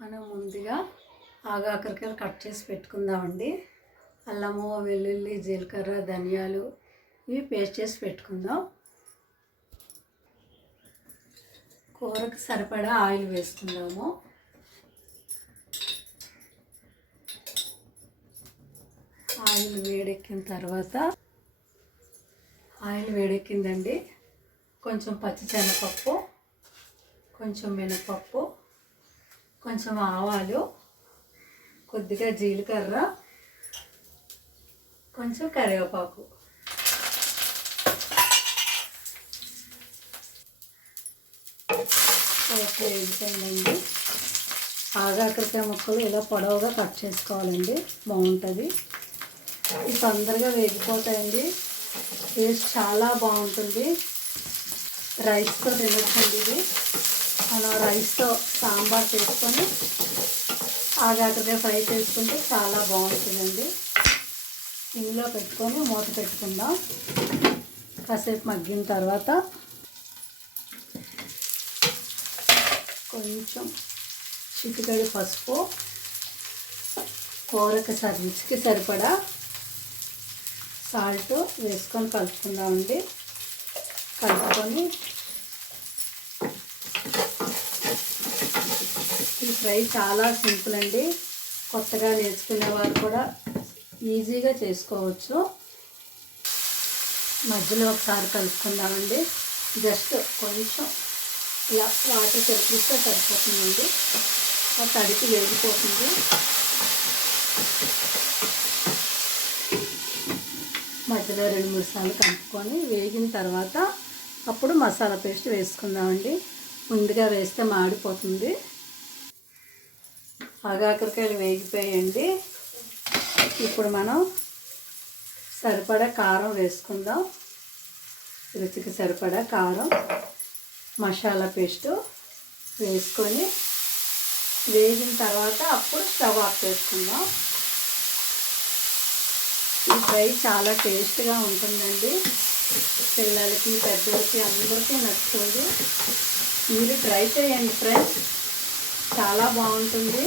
మనం ముందుగా ఆగాకరకాయలు కట్ చేసి పెట్టుకుందామండి. అల్లము వెల్లుల్లి జీలకర్ర ధనియాలు ఇవి పేస్ట్ చేసి పెట్టుకుందాం. కూరకు సరిపడా ఆయిల్ వేసుకుందాము. ఆయిల్ వేడెక్కిన తర్వాత ఆయిల్ వేడెక్కిందండి. కొంచెం పచ్చిశనగపప్పు కొంచెం మినపప్పు కొంచెం ఆవాలు కొద్దిగా జీలకర్ర కొంచెం కరివేపాకు. ఓకే వేగిపోయిందండి ఆగాకరకాయ ముక్కలు ఇలా పొడవుగా కట్ చేసుకోవాలండి. బాగుంటుంది. ఇవి తొందరగా వేగిపోతాయండి. టేస్ట్ చాలా బాగుంటుంది. రైస్తో తినొచ్చండి ఇది. మనం రైస్తో సాంబార్ చేసుకొని ఆగాకరకాయ ఫ్రై చేసుకుంటే చాలా బాగుంటుందండి. ఇందులో పెట్టుకొని మూత పెట్టుకుందాం. కాసేపు మగ్గిన తర్వాత కొంచెం చిటికడి పసుపు కూరకి సరి సరిపడా సాల్ట్ వేసుకొని కలుపుకుందామండి. కలుపుకొని ఫ్రై చాలా సింపుల్ అండి. కొత్తగా నేర్చుకునే వారు కూడా ఈజీగా చేసుకోవచ్చు. మధ్యలో ఒకసారి కలుపుకుందామండి. జస్ట్ కొంచెం ఇలా వాటర్ తెలిపిస్తే సరిపోతుందండి. ఆ తడికి వేగిపోతుంది. మధ్యలో రెండు మూడు సార్లు కలుపుకొని వేగిన తర్వాత అప్పుడు మసాలా పేస్ట్ వేసుకుందామండి. ముందుగా వేస్తే మాడిపోతుంది. ఆగాకరకాయలు వేగిపోయండి ఇప్పుడు మనం సరిపడా కారం వేసుకుందాం. రుచికి సరిపడా కారం మసాలా పేస్టు వేసుకొని వేగిన తర్వాత అప్పుడు స్టవ్ ఆఫ్ చేసుకుందాం. ఈ ఫ్రై చాలా టేస్ట్గా ఉంటుందండి. పిల్లలకి పెద్దలకి అందరికీ నచ్చుతుంది. మీరు ట్రై చేయండి ఫ్రెండ్స్. చాలా బాగుంటుంది.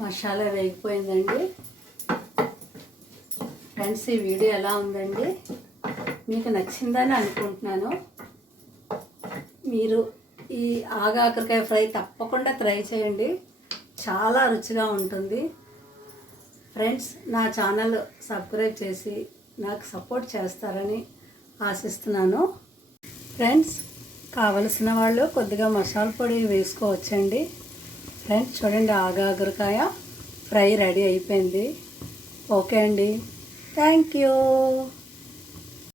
మసాలా వేగిపోయిందండి. ఫ్రెండ్స్ ఈ వీడియో ఎలా ఉందండి? మీకు నచ్చిందని అనుకుంటున్నాను. మీరు ఈ ఆగాకరకాయ ఫ్రై తప్పకుండా ట్రై చేయండి. చాలా రుచిగా ఉంటుంది. ఫ్రెండ్స్ నా ఛానల్ సబ్స్క్రైబ్ చేసి నాకు సపోర్ట్ చేస్తారని ఆశిస్తున్నాను. ఫ్రెండ్స్ కావలసిన వాళ్ళు కొద్దిగా మసాలా పొడి వేసుకోవచ్చండి. ఫ్రెండ్స్ చూడండి ఆగాగరకాయ ఫ్రై రెడీ అయిపోయింది. ఓకే అండి. Thank you